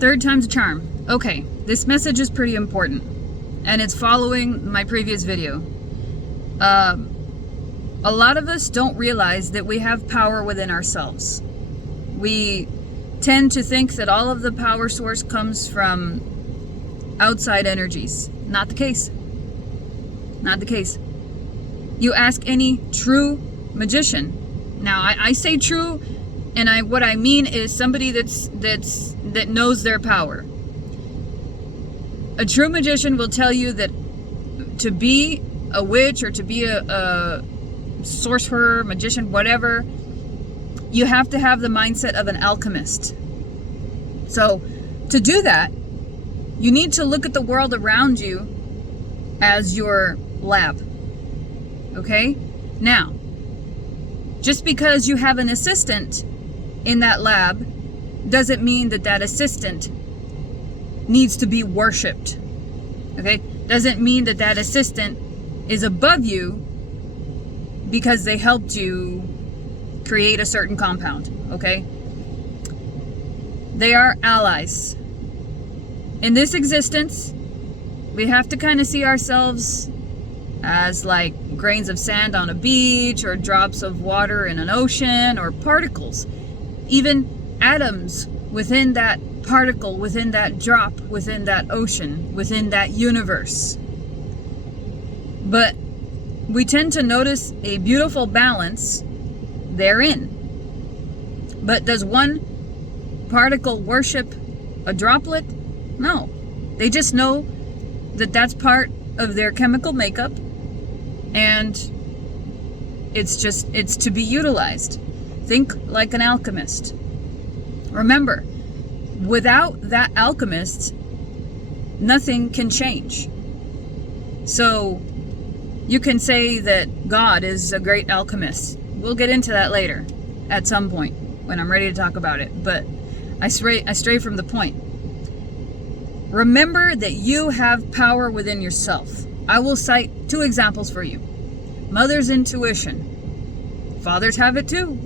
Third time's a charm. Okay, this message is pretty important, and it's following my previous video. A lot of us don't realize that we have power within ourselves. We tend to think that all of the power source comes from outside energies. Not the case. Not the case. You ask any true magician. Now, I say true, and what I mean is somebody that knows their power. A true magician will tell you that to be a witch or to be a sorcerer, magician, whatever, you have to have the mindset of an alchemist. So, to do that, you need to look at the world around you as your lab. Okay? Now, just because you have an assistant in that lab doesn't mean that that assistant needs to be worshipped. Okay? Doesn't mean that that assistant is above you because they helped you create a certain compound. Okay? They are allies. In this existence, we have to kind of see ourselves as like grains of sand on a beach, or drops of water in an ocean, or particles, even atoms within that particle, within that drop, within that ocean, within that universe. But we tend to notice a beautiful balance therein. But does one particle worship a droplet? No. They just know that that's part of their chemical makeup, and it's to be utilized. Think like an alchemist. Remember, without that alchemist, nothing can change. So you can say that God is a great alchemist. We'll get into that later at some point when I'm ready to talk about it, but I stray from the point. Remember that you have power within yourself. I will cite 2 examples for you. Mother's intuition. Fathers have it too.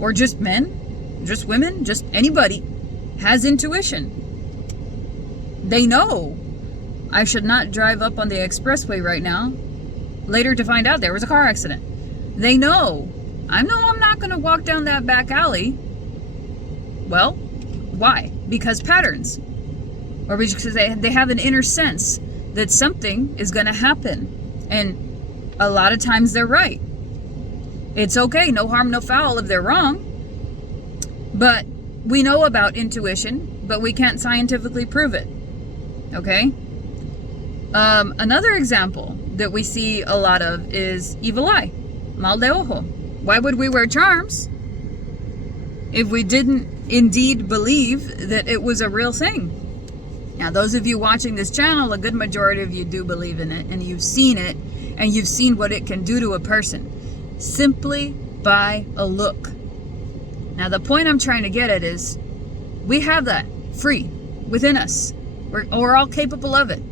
Or just men, just women, just anybody has intuition. They know I should not drive up on the expressway right now, later to find out there was a car accident. They know I'm not going to walk down that back alley. Well, why? Because patterns. Or because they have an inner sense that something is going to happen. And a lot of times they're right. It's okay, no harm, no foul if they're wrong. But we know about intuition, but we can't scientifically prove it. Okay? Another example that we see a lot of is evil eye, mal de ojo. Why would we wear charms if we didn't indeed believe that it was a real thing? Now, those of you watching this channel, a good majority of you do believe in it, and you've seen it, and you've seen what it can do to a person simply by a look. Now, the point I'm trying to get at is we have that free within us. We're all capable of it.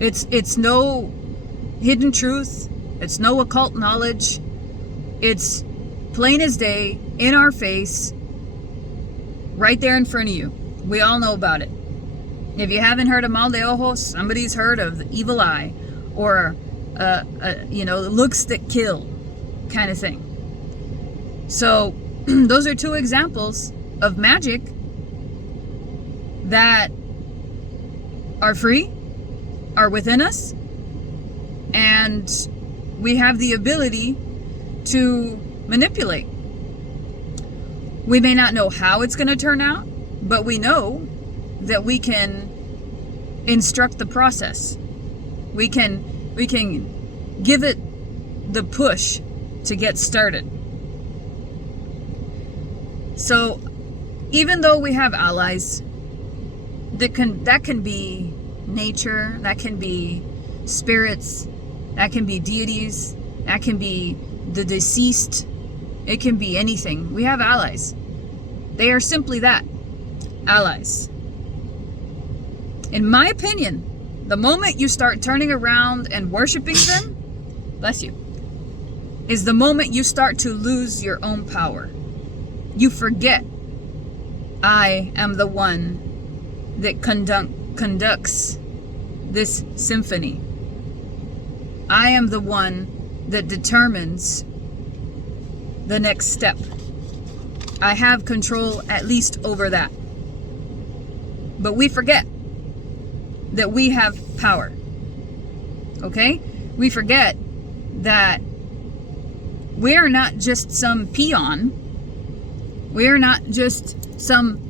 It's no hidden truth. It's no occult knowledge. It's plain as day, in our face, right there in front of you. We all know about it. If you haven't heard of mal de ojos, somebody's heard of the evil eye, or looks that kill kind of thing. So those are 2 examples of magic that are free, are within us, and we have the ability to manipulate. We may not know how it's going to turn out, but we know that we can instruct the process. We can give it the push to get started. So even though we have allies, that can be nature, that can be spirits, that can be deities, that can be the deceased, it can be anything. We have allies. They are simply that, allies. In my opinion, the moment you start turning around and worshiping them, bless you, is the moment you start to lose your own power. You forget, I am the one that conducts this symphony. I am the one that determines the next step. I have control at least over that. But we forget that we have power. Okay? We forget that we are not just some peon. We are not just some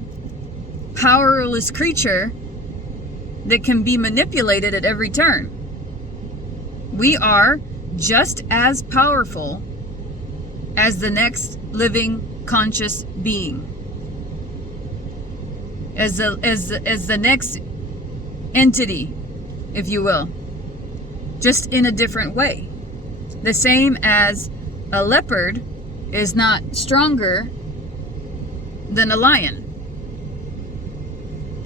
powerless creature that can be manipulated at every turn. We are just as powerful as the next living conscious being, as the next entity, if you will, just in a different way. The same as a leopard is not stronger than a lion.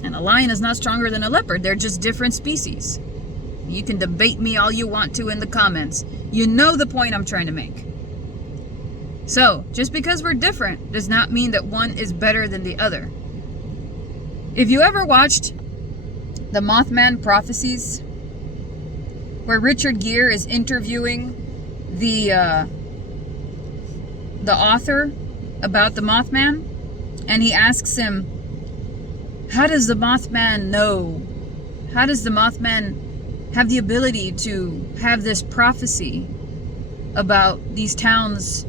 And a lion is not stronger than a leopard. They're just different species. You can debate me all you want to in the comments. You know the point I'm trying to make. So, just because we're different does not mean that one is better than the other. If you ever watched the Mothman Prophecies, where Richard Gere is interviewing the author about the Mothman, and he asks him, how does the Mothman know? How does the Mothman have the ability to have this prophecy about these towns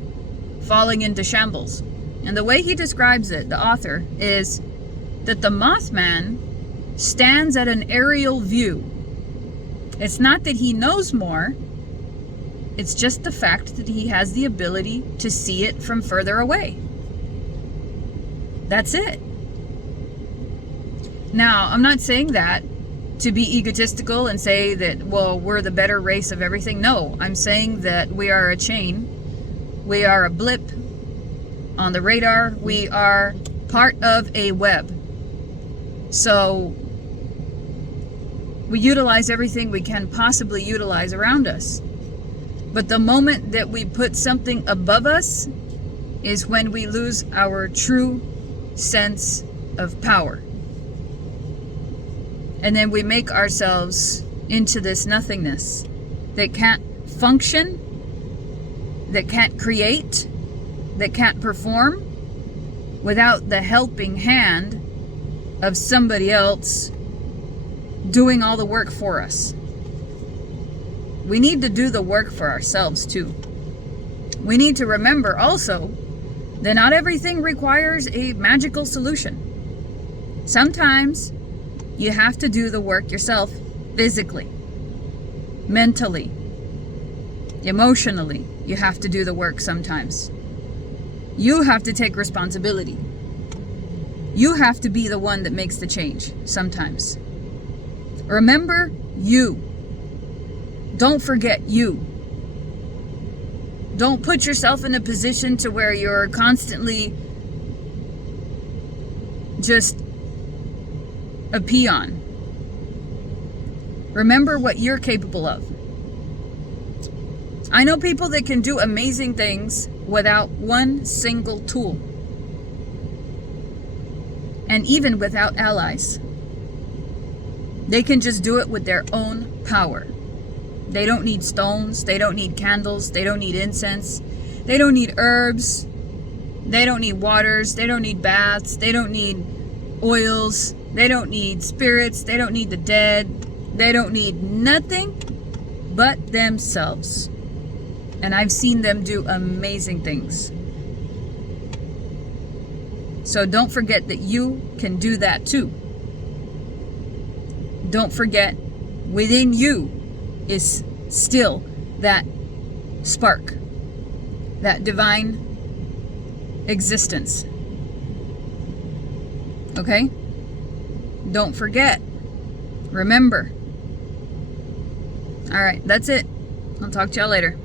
falling into shambles? And the way he describes it, the author, is that the Mothman stands at an aerial view. It's not that he knows more, it's just the fact that he has the ability to see it from further away. That's it. Now, I'm not saying that to be egotistical and say that, well, we're the better race of everything. No, I'm saying that we are a chain. We are a blip on the radar. We are part of a web. So we utilize everything we can possibly utilize around us. But the moment that we put something above us is when we lose our true sense of power. And then we make ourselves into this nothingness that can't function, that can't create, that can't perform without the helping hand of somebody else doing all the work for us. We need to do the work for ourselves too. We need to remember also that not everything requires a magical solution. Sometimes you have to do the work yourself, physically, mentally, emotionally. You have to do the work sometimes. You have to take responsibility. You have to be the one that makes the change sometimes. Remember you. Don't forget you. Don't put yourself in a position to where you're constantly just a peon. Remember what you're capable of. I know people that can do amazing things without one single tool. And even without allies. They can just do it with their own power. They don't need stones. They don't need candles. They don't need incense. They don't need herbs. They don't need waters. They don't need baths. They don't need oils. They don't need spirits. They don't need the dead. They don't need nothing but themselves. And I've seen them do amazing things. So don't forget that you can do that too. Don't forget, within you is still that spark, that divine existence. Okay? Don't forget. Remember. All right, that's it. I'll talk to y'all later.